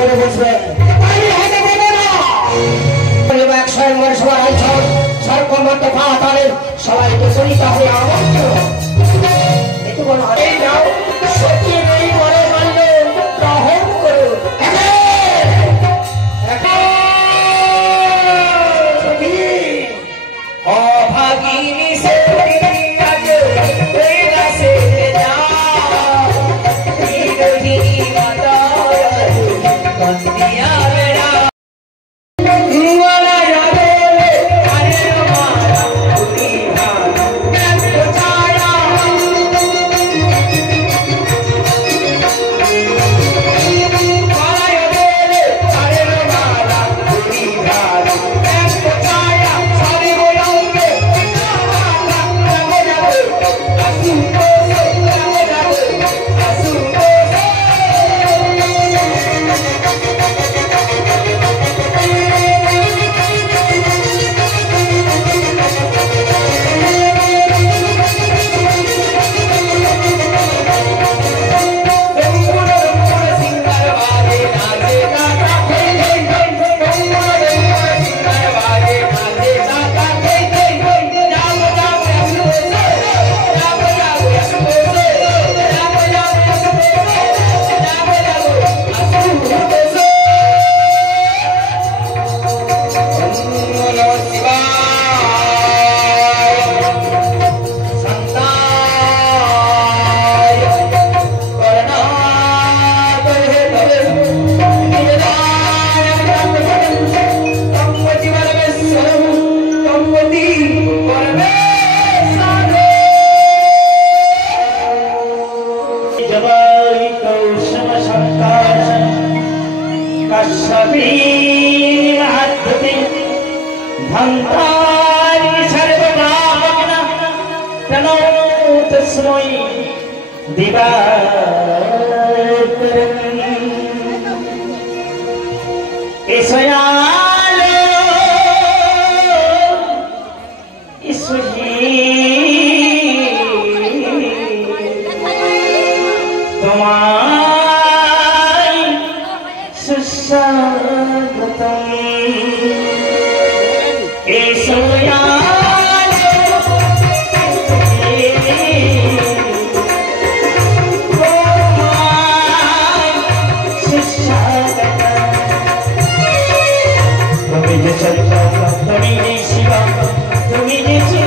করে বসবে সবাইকে করিতে হবে আমন্ত্রণ একটু বলো সত্যি নেই বলে বললে গ্রহণ করুন অভাগিনী তুমি যে শিবা তুমি যে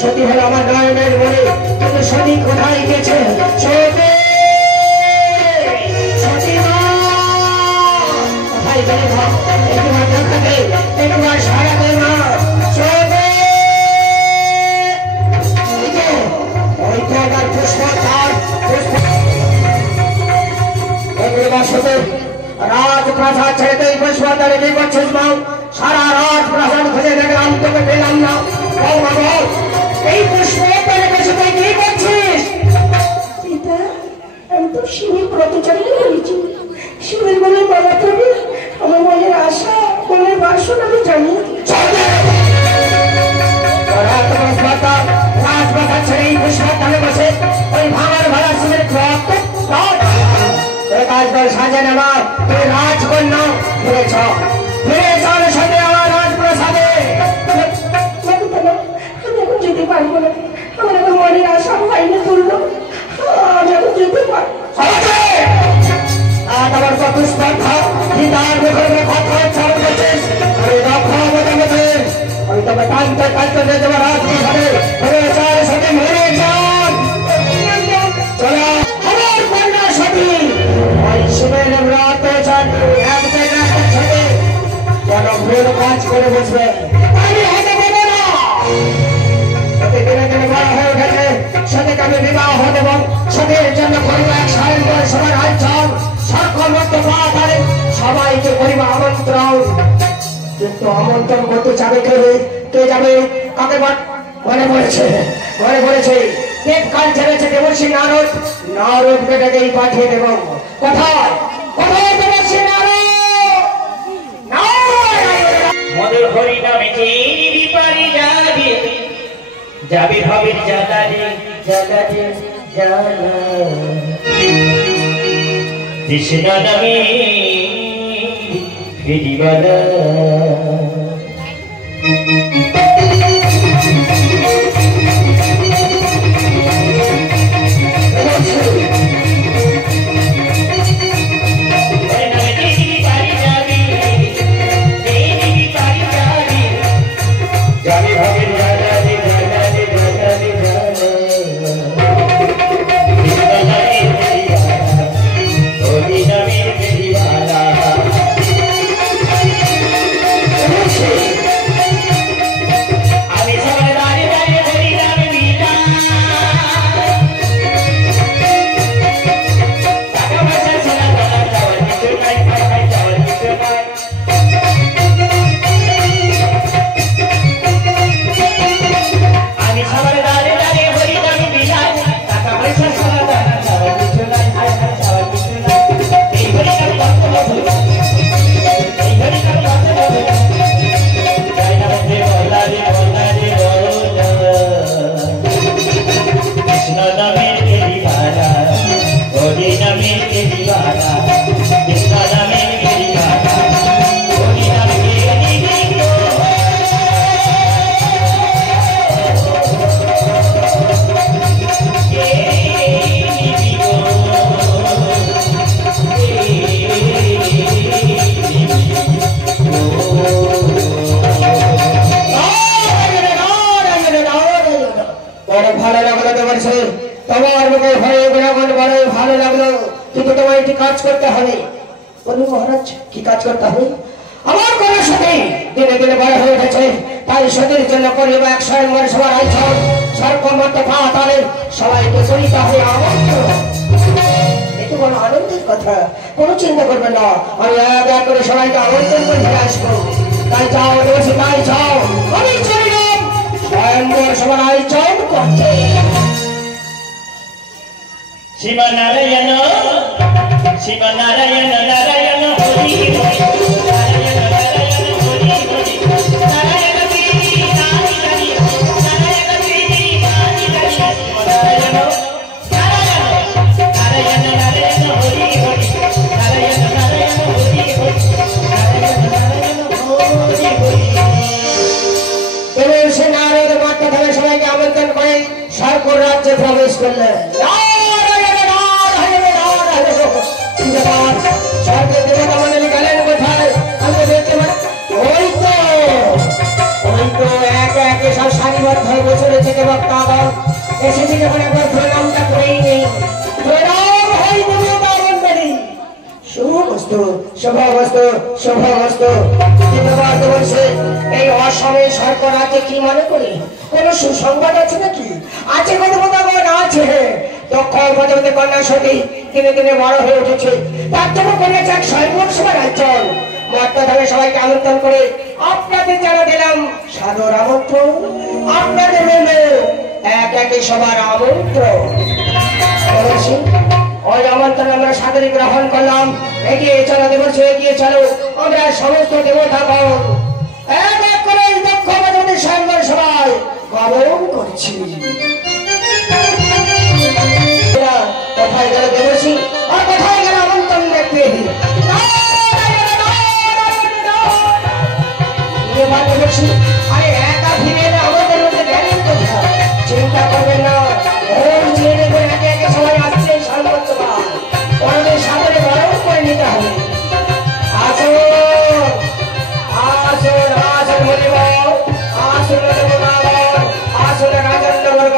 সতী হলো আমার নয়নের মনে, কিন্তু সতী কোথায় গেছে? সতী সতী মা কোথায় গেলে? একটুবার দেখাতে, একটুবার সারাতে মা। সতী ওই তো আমার পুষ্পতার রাজপ্রাসাদ ছেড়ে তুই পুষ্পতারে কি করছিস মা? সারা রাজপ্রাসাদ খুঁজে দেখলাম, তোকে পেলাম না। এই পুষ্পতারে কাছে তুই কি করছিস? পিতা, আমি তো শিবের ব্রত চালিয়ে ফেলেছি। শিবের বলে মালা করবে আমার মনের আশা, মনের বাসন আমি জানি। রাজপ্রাসাদ ছেড়ে এই পুষ্পতারে বসে ওই ভাঙার ভাড়া শিবের কাজদল সাজে নেওয়া তুই রাজকন্যা ফিরেছ, ফিরেছ সাথে আমার রাজপ্রাসাদে। আমি এখন যেতে পারবো না, আমার এখন মনের আশা হয়নি তুললো, আমি এখন যেতে পারবো। আমার কত স্পর্ধা, পিতার মুখে কথা উচ্চারণ করছিস, আমি রক্ষা মোটামুটি আমি তবে টানতে টানতে নিয়ে যাবো রাজপ্রাসাদে। ফিরেছ সাথে মরে যান, চলো আমার কন্যা সাথী ওই শিবের ব্রত চালু এক জায়গায় ছেড়ে কোনো ভুল কাজ করে বসবে আমি হতে দেবো না। সতী দিনে দিনে বড় হয়ে উঠেছে, সতীকে আমি বিবাহ দেব, সতীর জন্য করবো এক স্বয়ংবর সবার আয়োজন, সকল মত পাঠারে সবাইকে করিব আমন্ত্রণ। কিন্তু আমন্ত্রণ করতে যাবে কে যাবে, কাকে মনে পড়েছে দেবকাল ছেড়েছে দেবর্ষী নারদ, নারদকে ডেকেই পাঠিয়ে দেব। কোথায় কোথায় দেবর্ষী নারদ? মধুর হরিনামে চিনি পারি যাবি, যাবি ভাবি জাগারে জাগারে জাগা, কৃষ্ণ নামে ফিরিবালা। তোমার মুখে ভয়ে গুণাগুণ বড় ভালো লাগলো, কিন্তু তোমার একটি কাজ করতে হবে। বলুন মহারাজ, কি কাজ করতে হবে? আমার কোন সতী দিনে দিনে বড় হয়ে উঠেছে, তাই সতীর জন্য করিব এক স্বয়ংবর সবার আয়োজন, সর্বমত পাতালে সবাইকে করিতে হবে আমন্ত্রণ। এত বড় আনন্দের কথা, কোনো চিন্তা করবেন না, আমি এক এক করে সবাইকে আমন্ত্রণ করে ফিরে আসবো। তাই যাও বলছি, তাই যাও, আমি চলিলাম স্বয়ংবর সবার আয়োজন করতে। শিব নারায়ণ শিব নারায়ণ নারায়ণ হরি হরি, নারায়ণ নারায়ণ হরি হরি, নারায়ণ শ্রী নারায়ণ নারায়ণ শ্রী নারায়ণ, শিব নারায়ণ নারায়ণ নারায়ণ নারায়ণ হরি হরি, নারায়ণ নারায়ণ প্রথমে সবাইকে আমন্ত্রণ করে সরকার রাজ্যে প্রবেশ করলেন। স্বর্গের দেবতা মন্ডলী গেলেন কোথায়? আমি দেখতে ওই তো একে একে সব সারিবদ্ধ হয়ে বসে রয়েছে দেবতাগণ। এসেছি যখন একবার প্রণামটা করেই নেই। প্রণাম হয় দেবতা মন্ডলী। শুভমস্তু শুভমস্তু শুভমস্তু। ভারতবর্ষে এই অসময়ে সরকার রাজ্যে কি মনে করি কোন সুসংবাদ আছে নাকি? আছে কত দেবতাগণ আছে। দক্ষ প্রজাপতি কন্যা সতী দিনে দিনে বড় হয়ে উঠেছে। তার জন্য করেছে এক স্বয়ংবর সভা রাজ্য। মর্যাদাভাবে সবাইকে আমন্ত্রণ করে আপনাদের জানা দিলাম সাদর আমন্ত্রণ। আপনাদের মেলে এক একে সবার আমন্ত্রণ। ওই আমন্ত্রণ আমরা সাদরে গ্রহণ করলাম। এগিয়ে চলো দেবর্ষি, এগিয়ে চলো। আমরা সমস্ত দেবতাগণ এক এক করে দক্ষ প্রজাপতি স্বয়ংবর সভায় গমন করছি। কোথায় গেল দেবর্ষি আর কোথায় গেল আমন্ত্রণ দেখতে? আরে একা ফিরে এলে আমাদের মধ্যে গেলেন কোথায়? চিন্তা করবেন না, ওই ছেড়ে করে একে একে সবাই আসছে সর্বোচ্চ ওনাদের সামনে বরং করে নিতে হবে। আসুন আসুন আসুন বলিব, আসুন আসুন রাজন্যবর্গ,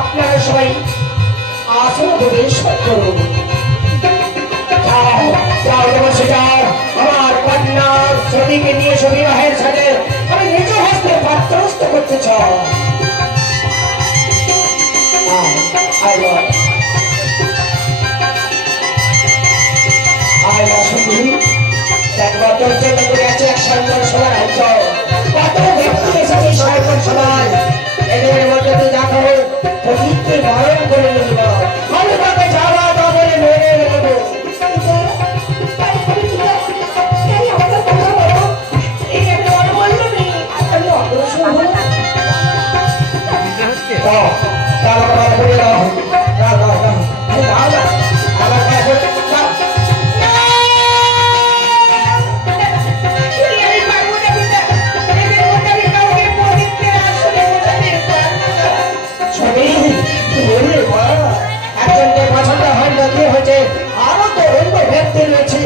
আপনারা সবাই আসুন প্রবেশ করুন। আমার কন্যা সতীকে নিয়ে বিবাহের সাথে আমি নিজ হস্তে পাত্রস্থ করতে চাই। একবার জন্য করে আছে এক সন্তান সবার রাজ্য। কত ব্যক্তি এসেছে সরকার সভায়। এদের মধ্যে তো দেখো পবিত্র বরণ করে নিল। আমি তাকে যাওয়া তা বলে মেনে নেব। আরো তো অন্য ব্যক্তি রয়েছে।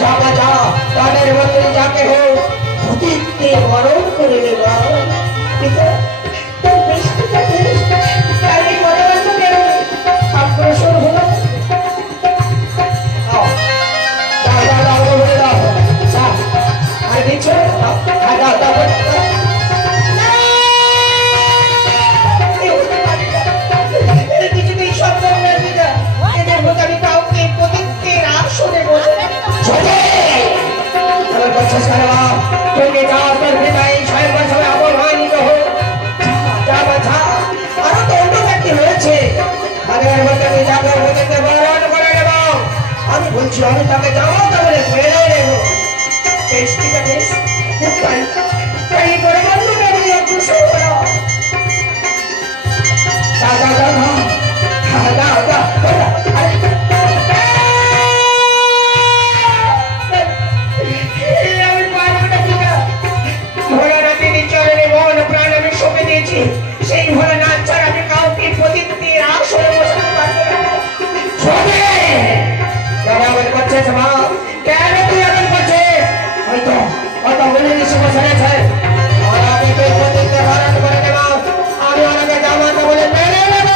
যাবা যা তাদের মধ্যে যাকে হোক প্রতিজ্ঞে বরণ করে নেবা। অগ্রসর হল। আর দিচ্ছ কিছুতেই সম্ভব না। এদের মধ্যে আমি কাউকে প্রতিজ্ঞের আসনে বসে আরো তো অন্য ব্যক্তি রয়েছে। আমি বলছি আমি তাকে যাবো তাহলে মেনে নেব। ঠিক আছে করে বললো অগ্রসর হলো। সেই ভোলা নাচ ছাড়া আমি কাউকে প্রতিজ্ঞের আসনে বসাতে পারবো না। কেন তুই এমন করছিস? হয়তো হয়তো মনে নিশ্চয় বসে গেছে। ওনাকে তুই প্রতিজ্ঞা ধারণ করে দেব। আমি ওনাকে জামাতে বলে মেনে নেব।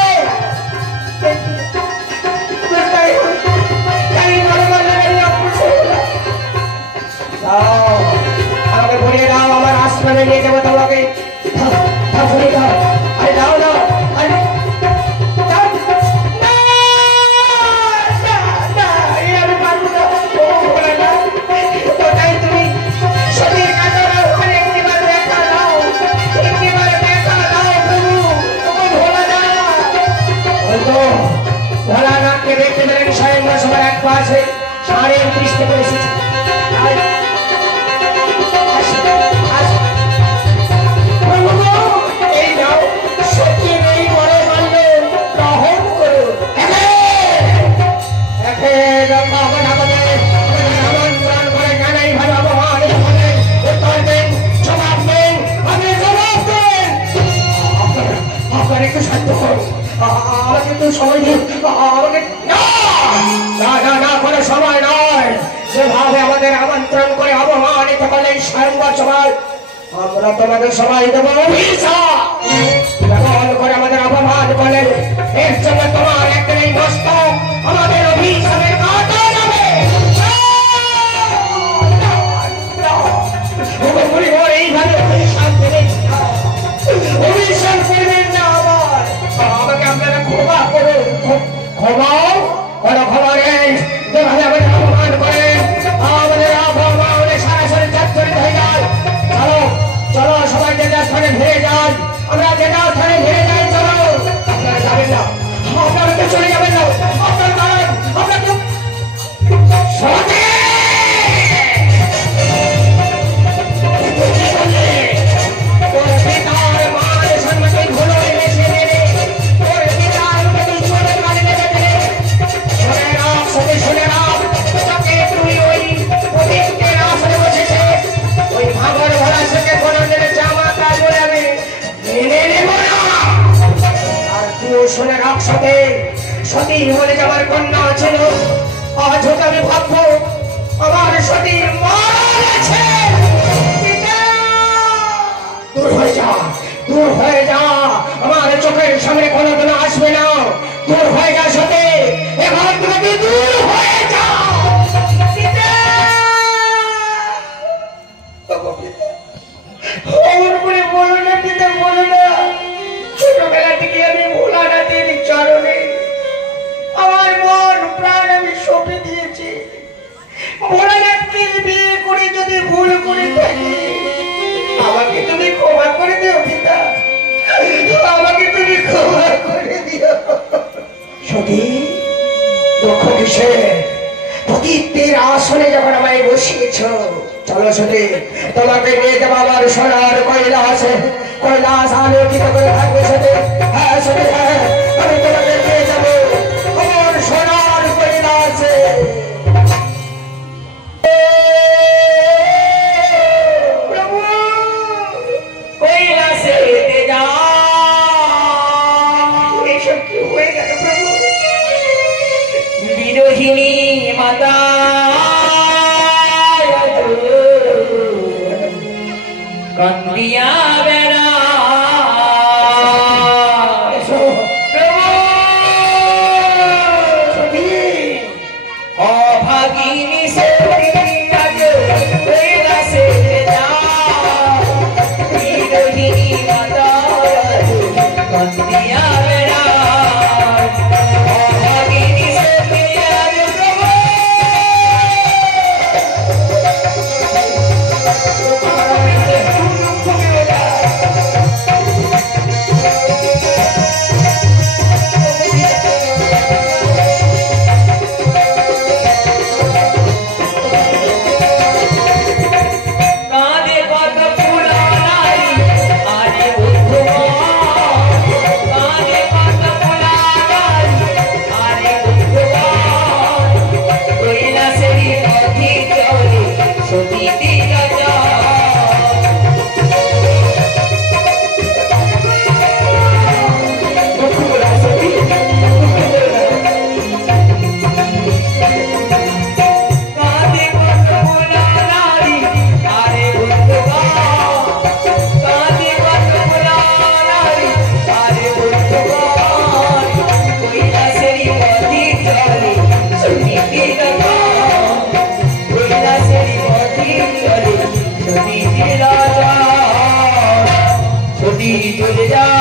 আমাকে ঘুরিয়ে দাও, আমার আশ্রমে নিয়ে যাবো তোমাকে। ভোলানাথকে দেখতে পেলেন স্বয়ংবর সভার এক পাশে সাড়ে দৃষ্টি করে এসেছে। এই নাও সত্যি নেই বড় মান্য গ্রহণ করো। আমন্ত্রণ করে জানাই ভালো আবহাওয়া উত্তর দেন, জবাব দেন, আপনি জবাব দেন। একটু শান্ত হও, আমাকে একটু সময় দিন, আমাকে না না না না, কোনো সময় নয়। যেভাবে আমাদের আমন্ত্রণ করে অপমানিত করলেন স্বয়ংবর সভায়, আমরা তোমাদের সবাই দেবো অভিশাপ। যেমন করে আমাদের অপমান করলেন, এর জন্য তোমার একদিন এই মস্তক আমাদের অভিশাপের কাটা যাবে। এইভাবে অভিশাপ দেবেন না, অভিশাপ করবেন না আমার। আমাকে আপনারা ক্ষমা করুন, ক্ষমাও কোনো ক্ষমা নেই। যেভাবে আমাদের অপমান করে, আমাদের অপমানে সরাসরি চাকরি হয়ে যায়। চলো চলো, সবাই যে যার স্থানে ফিরে যান, আমরা যে যার স্থানে ফিরে যাই। চলো, আপনারা যাবেন না, আপনারা তো চলে যাবেন না, আপনার কারণ আপনার তো সতী বলে যাবার কন্যা ছিল। আজ হতে আমি ভাববো আমার সতী মারা গেছে। দূর হয়ে যা, দূর হয়ে যা, আমার চোখের সামনে কোনোদিন আসবে না। দূর হয়ে যা সতী, এবার তুমি দূর হয়ে যা। বলো না পিতা, বলো না। ছোটবেলা থেকে আমি ভোলানাথের চরণে আমার মন প্রাণ আমি সঁপে দিয়েছি। ভোলানাথকে বিয়ে করে যদি ভুল করে থাকি, আমাকে তুমি ক্ষমা করে দিও পিতা, আমাকে তুমি ক্ষমা করে দিও। সতী, দুঃখ কিসের? পতিত্বের আসনে যখন আমায় বসিয়েছ, চলো সতী, তোমাকে নিয়ে যাবো আমার সোনার কৈলাসে। কৈলাস আলোকিত করে থাকবে সতী। হ্যাঁ সতী, হ্যাঁ, আমি তোমাকে নিয়ে যাবো আমার সোনার কৈলাসে। প্রভু, কৈলাসে যা। এসব কি হয়ে গেল প্রভু? বিরোহিণী মাতা কান্দিয়া বেড়া। অভাগিনী বিরোহিণী মাতা কান্দিয়া বেড়া। চলে যা।